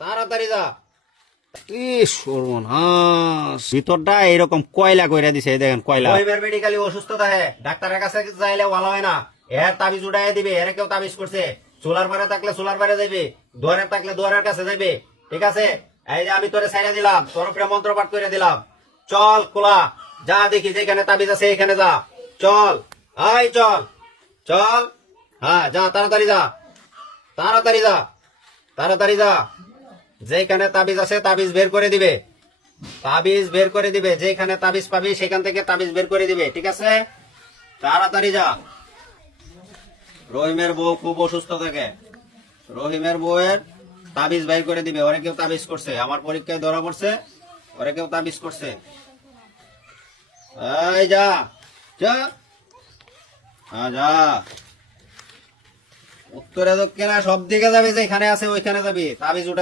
তাড়াতাড়ি যা। সর্বনাশ, ভিতরটা এরকম কয়লা কইরা দিছে, এই দেখেন কয়লা। রহিমের মেডিকেলি অসুস্থ থাকে, ডাক্তারের কাছে যাইলে ভালো হয় না। এর তাবিজ উঠাই দিবে, এর কেউ তাবিজ করছে। সোলার পারে থাকলে সোলার পারে যাইবে, দুয়ারে থাকলে দুয়ারের কাছে যাইবে। ঠিক আছে, এই যে আমি তোরে ছাইড়া দিলাম, তোর উপরে মন্ত্র পাঠ করে দিলাম। চল খোলা, যা দেখি যেখানে তাবিজ আছে এখানে যা। চল, আই চল, চল। হ্যাঁ যা, তাড়াতাড়ি যা, তাড়াতাড়ি যা, তাড়াতাড়ি যা। যেখানে তাবিজ আছে তাবিজ বের করে দিবে, তাবিজ বের করে দিবে। যেখানে তাবিজ পাবি সেখান থেকে তাবিজ বের করে দিবে। ঠিক আছে, তাড়াতাড়ি যা। রহিমের বউ খুব অসুস্থ থাকে, রহিমের বউয়ের তাবিজ বের করে দিবে। ওরে কেউ তাবিজ করছে, আমার পরীক্ষায় ধরা পড়ছে, ওরে কেউ তাবিজ করছে। এই যা, যা, হ্যাঁ যা। উত্তরে দক্ষিণে সব দিকে যাবে, যেখানে আছে ওইখানে যাবি, তাবিজ উঠে